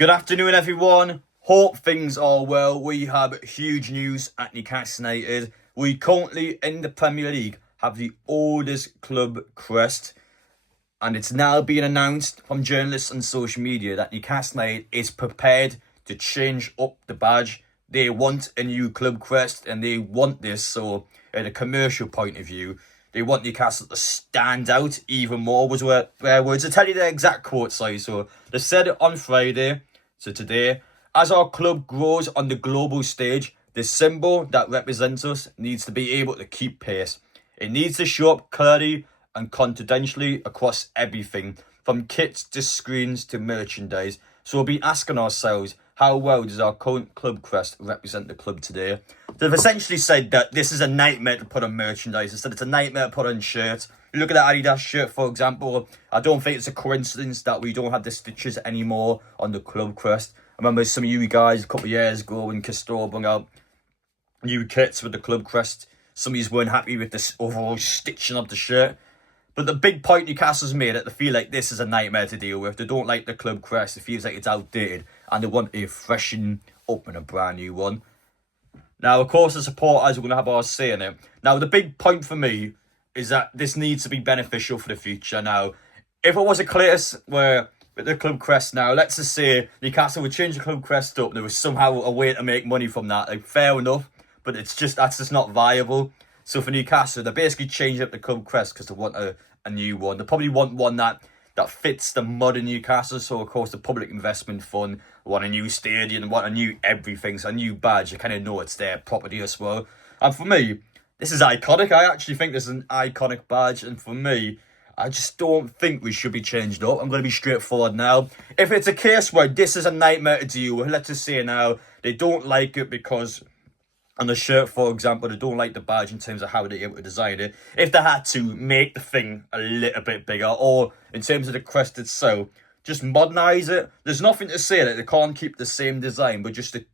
Good afternoon, everyone. Hope things are well. We have huge news at Newcastle United. We currently, in the Premier League, have the oldest club crest. And it's now being announced from journalists on social media that Newcastle United is prepared to change up the badge. They want a new club crest, and they want this, so at a commercial point of view, they want Newcastle to stand out even more, was their words. I'll tell you the exact quote, sorry. So they said it on Friday, so today, as our club grows on the global stage, the symbol that represents us needs to be able to keep pace. It needs to show up clearly and confidentially across everything, from kits to screens to merchandise. So we'll be asking ourselves, how well does our current club crest represent the club today? They've essentially said that this is a nightmare to put on merchandise. They said it's a nightmare to put on shirts. You look at that Adidas shirt, for example. I don't think it's a coincidence that we don't have the stitches anymore on the club crest. I remember some of you guys a couple of years ago when Castro brought out new kits with the club crest. Some of you weren't happy with this overall stitching of the shirt. But the big point Newcastle's made it, they feel like this is a nightmare to deal with. They don't like the club crest. It feels like it's outdated. And they want to freshen up in a brand new one. Now, of course, the supporters are going to have our say in it. Now, the big point for me is that this needs to be beneficial for the future. Now, if it was a case where with the club crest now, let's just say Newcastle would change the club crest up, there was somehow a way to make money from that. Like, fair enough, but that's just not viable. So for Newcastle, they're basically changing up the club crest because they want a new one. They probably want one that fits the modern Newcastle. So, of course, the public investment fund want a new stadium, want a new everything, so a new badge. You kind of know it's their property as well. And for me, this is iconic. I actually think this is an iconic badge. And for me, I just don't think we should be changed up. I'm going to be straightforward now. If it's a case where this is a nightmare to deal with, let's just say now they don't like it because on the shirt, for example, they don't like the badge in terms of how they're able to design it. If they had to make the thing a little bit bigger, or in terms of the crest itself, just modernise it. There's nothing to say that they can't keep the same design, but just to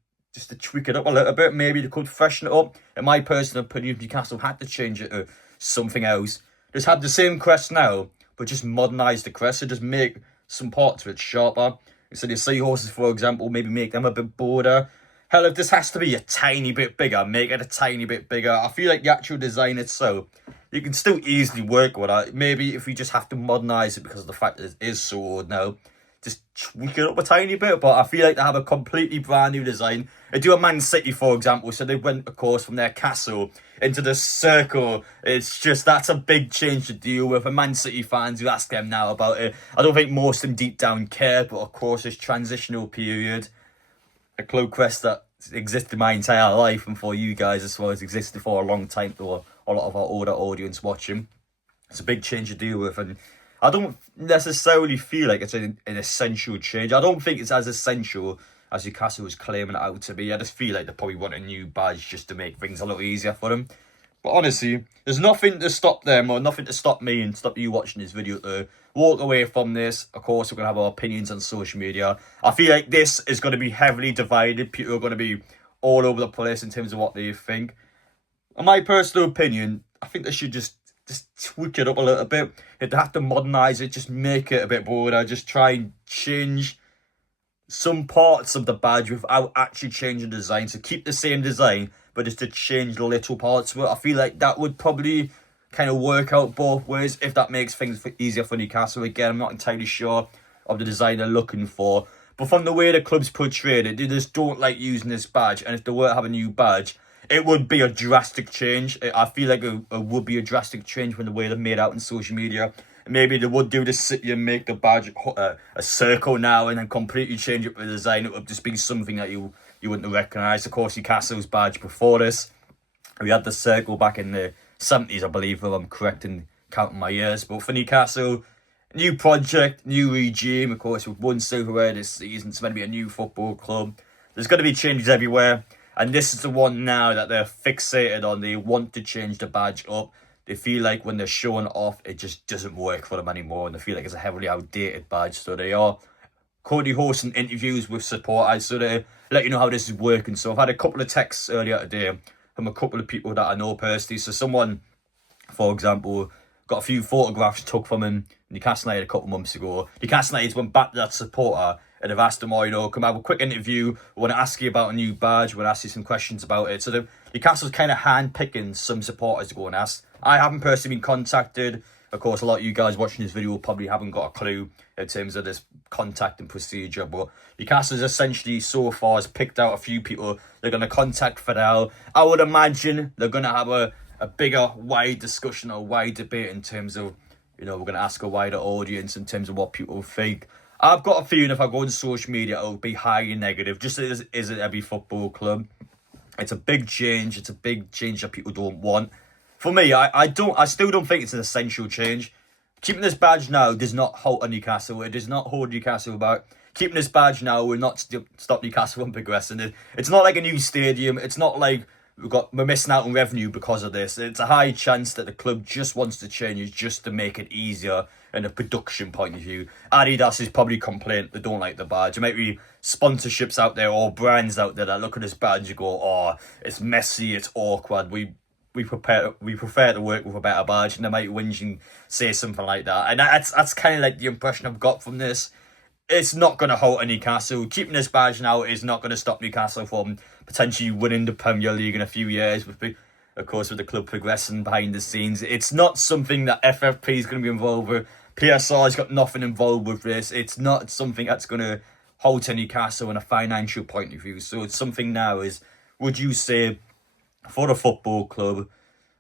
tweak it up a little bit. Maybe they could freshen it up. In my personal opinion, Newcastle had to change it to something else. Just have the same crest now, but just modernise the crest. So just make some parts of it sharper. Instead of seahorses, for example, maybe make them a bit broader. Hell, if this has to be a tiny bit bigger, make it a tiny bit bigger. I feel like the actual design itself, you can still easily work with it. Maybe if we just have to modernise it because of the fact that it is so old now, just tweak it up a tiny bit. But I feel like they have a completely brand new design. They do a Man City, for example, so they went, of course, from their castle into the circle. It's just, that's a big change to deal with. And Man City fans, you ask them now about it, I don't think most of them deep down care, but of course, this transitional period, a club crest that existed my entire life, and for you guys as well, has existed for a long time to a lot of our older audience watching. It's a big change to deal with, and I don't necessarily feel like it's an essential change. I don't think it's as essential as Newcastle was claiming it out to be. I just feel like they probably want a new badge just to make things a little easier for them. But honestly, there's nothing to stop them or nothing to stop me and stop you watching this video to walk away from this. Of course, we're going to have our opinions on social media. I feel like this is going to be heavily divided. People are going to be all over the place in terms of what they think. In my personal opinion, I think they should just tweak it up a little bit. If they have to modernise it, just make it a bit broader. Just try and change some parts of the badge without actually changing the design. So keep the same design, but just to change little parts of it. I feel like that would probably kind of work out both ways if that makes things easier for Newcastle. Again, I'm not entirely sure of the design they're looking for. But from the way the club's portrayed it, they just don't like using this badge. And if they were to have a new badge, it would be a drastic change. I feel like it would be a drastic change from the way they're made out in social media. Maybe they would do the city and make the badge a circle now and then completely change up the design. It would just be something that you wouldn't recognise. Of course, Newcastle's badge before this, we had the circle back in the 70s, I believe, if I'm correct in counting my years. But for Newcastle, new project, new regime. Of course, we've won silverware this season. It's going to be a new football club. There's going to be changes everywhere. And this is the one now that they're fixated on. They want to change the badge up. They feel like when they're showing off, it just doesn't work for them anymore. And they feel like it's a heavily outdated badge. So they are currently hosting interviews with supporters. So they let you know how this is working. So I've had a couple of texts earlier today from a couple of people that I know personally. So someone, for example, got a few photographs took from him Newcastle United a couple of months ago. Newcastle United went back to that supporter and have asked them, oh, you know, come have a quick interview. We want to ask you about a new badge. We want to ask you some questions about it. So Newcastle's kind of hand-picking some supporters to go and ask. I haven't personally been contacted. Of course, a lot of you guys watching this video probably haven't got a clue in terms of this contact and procedure. But Newcastle's essentially so far has picked out a few people they're going to contact Fidel. I would imagine they're going to have a bigger, wide discussion or wide debate in terms of, you know, we're going to ask a wider audience in terms of what people think. I've got a feeling if I go on social media, it'll be highly negative, just as is at every football club. It's a big change. It's a big change that people don't want. For me, I still don't think it's an essential change. Keeping this badge now does not halt Newcastle. It does not hold Newcastle back. Keeping this badge now will not stop Newcastle from progressing. It's not like a new stadium. It's not like we're missing out on revenue because of this. It's a high chance that the club just wants to change just to make it easier in a production point of view. Adidas is probably complaining they don't like the badge. There might be sponsorships out there or brands out there that look at this badge and go, oh, it's messy, it's awkward. We prefer to work with a better badge, and they might whinge and say something like that. And that's kind of like the impression I've got from this. It's not going to halt Newcastle. Keeping this badge now is not going to stop Newcastle from potentially winning the Premier League in a few years, with the club progressing behind the scenes. It's not something that FFP is going to be involved with. PSR's got nothing involved with this. It's not something that's going to halt Newcastle in a financial point of view. So it's something now is, would you say, for the football club,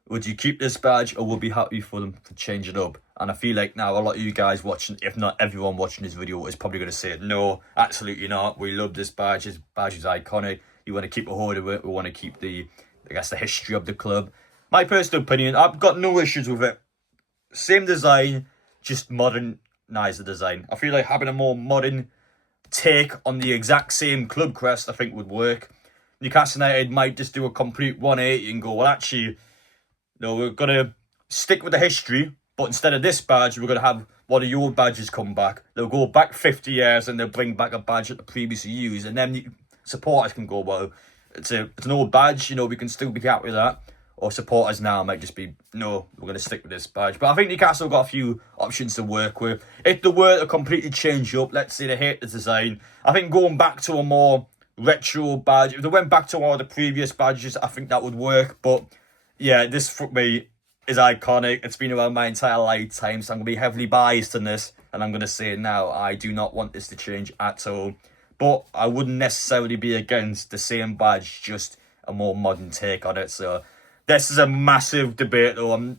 would you keep this badge, or would be happy for them to change it up? And I feel like now a lot of you guys watching, if not everyone watching this video, is probably going to say, no, absolutely not. We love this badge. This badge is iconic. You want to keep a hold of it. We want to keep the history of the club. My personal opinion, I've got no issues with it. Same design, just modernise the design. I feel like having a more modern take on the exact same club crest, I think, would work. Newcastle United might just do a complete 180 and go, well, actually, no, we're going to stick with the history, but instead of this badge, we're going to have one of your badges come back. They'll go back 50 years and they'll bring back a badge that they previously used, and then the supporters can go, well, it's an old badge, you know, we can still be happy with that. Or supporters now might just be, no, we're going to stick with this badge. But I think Newcastle got a few options to work with. If they were to completely change up, let's say they hate the design, I think going back to a more retro badge, if they went back to all the previous badges, I think that would work. But yeah, this for me is iconic. It's been around my entire lifetime, so I'm going to be heavily biased in this. And I'm going to say now, I do not want this to change at all. But I wouldn't necessarily be against the same badge, just a more modern take on it. So this is a massive debate, though. I'm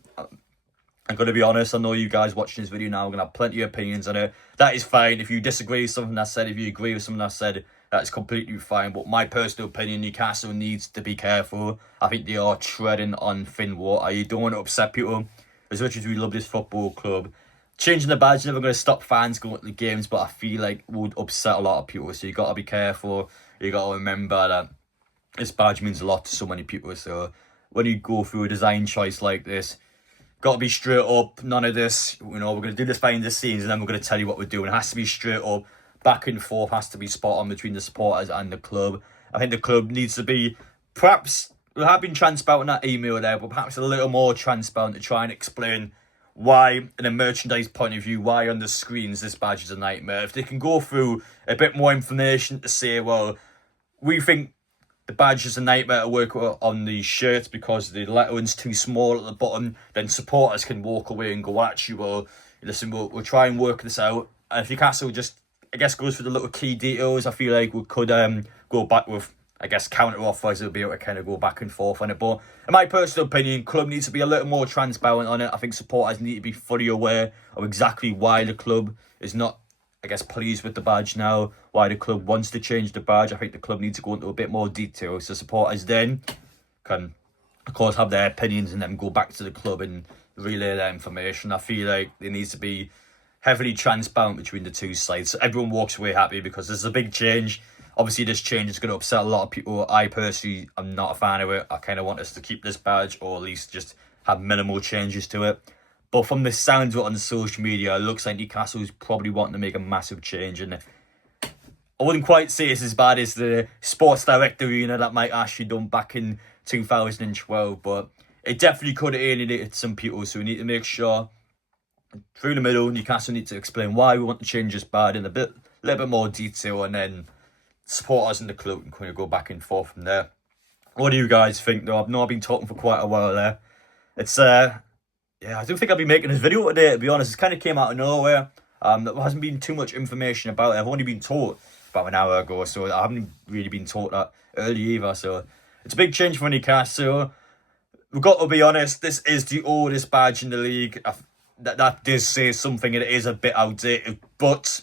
going to be honest. I know you guys watching this video now are going to have plenty of opinions on it. That is fine. If you disagree with something I said, if you agree with something I said, that's completely fine. But my personal opinion, Newcastle needs to be careful. I think they are treading on thin water. You don't want to upset people. As much as we love this football club, changing the badge is never going to stop fans going to the games, but I feel like it would upset a lot of people. So you got to be careful. You got to remember that this badge means a lot to so many people. So when you go through a design choice like this, got to be straight up. None of this, you know, we're going to do this behind the scenes and then we're going to tell you what we're doing. It has to be straight up. Back and forth has to be spot on between the supporters and the club. I think the club needs to be, perhaps, we have been transparent in that email there, but perhaps a little more transparent to try and explain why, in a merchandise point of view, why on the screens this badge is a nightmare. If they can go through a bit more information to say, well, we think the badge is a nightmare to work on the shirts because the lettering's too small at the bottom, then supporters can walk away and go, well, actually, well, listen, we'll try and work this out. And if Newcastle just, I guess, goes for the little key details, I feel like we could go back with, I guess, counter offers. It'll be able to kind of go back and forth on it. But in my personal opinion, club needs to be a little more transparent on it. I think supporters need to be fully aware of exactly why the club is not, I guess, pleased with the badge now, why the club wants to change the badge. I think the club needs to go into a bit more detail so supporters then can, of course, have their opinions and then go back to the club and relay their information. I feel like there needs to be heavily transparent between the two sides so everyone walks away happy, because this is a big change. Obviously, this change is going to upset a lot of people. I personally am not a fan of it. I kind of want us to keep this badge, or at least just have minimal changes to it. But from the sounds of it on social media, it looks like Newcastle is probably wanting to make a massive change. And I wouldn't quite say it's as bad as the Sports Direct Arena that Mike Ashley done back in 2012, but it definitely could have alienated some people. So we need to make sure, through the middle, Newcastle need to explain why we want to change this badge in a bit a little bit more detail, and then supporters in the club can kind of go back and forth from there. What do you guys think, though? I've been talking for quite a while there. It's yeah, I don't think I'll be making this video today, to be honest. It kind of came out of nowhere. There hasn't been too much information about it. I've only been taught about an hour ago, so I haven't really been taught that early either. So it's a big change for Newcastle. We've got to be honest, this is the oldest badge in the league. That does say something. It is a bit outdated, but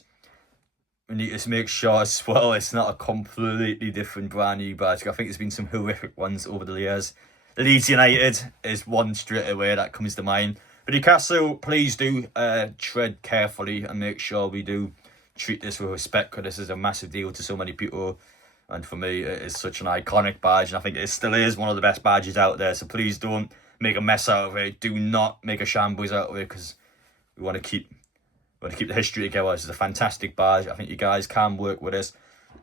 we need to make sure as well it's not a completely different brand new badge. I think there's been some horrific ones over the years. Leeds United is one straight away that comes to mind. But Newcastle, please do tread carefully and make sure we do treat this with respect, because this is a massive deal to so many people. And for me, it is such an iconic badge, and I think it still is one of the best badges out there. So please don't make a mess out of it. Do not make a shambles out of it, because we want to keep the history together. This is a fantastic badge. I think you guys can work with this.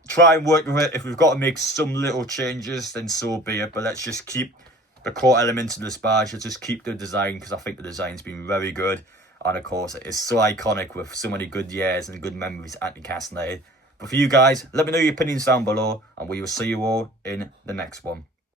Try and work with it. If we've got to make some little changes, then so be it. But let's just keep the core elements of this badge. Let's just keep the design, because I think the design's been very good. And of course, it is so iconic with so many good years and good memories at Newcastle United. But for you guys, let me know your opinions down below, and we will see you all in the next one.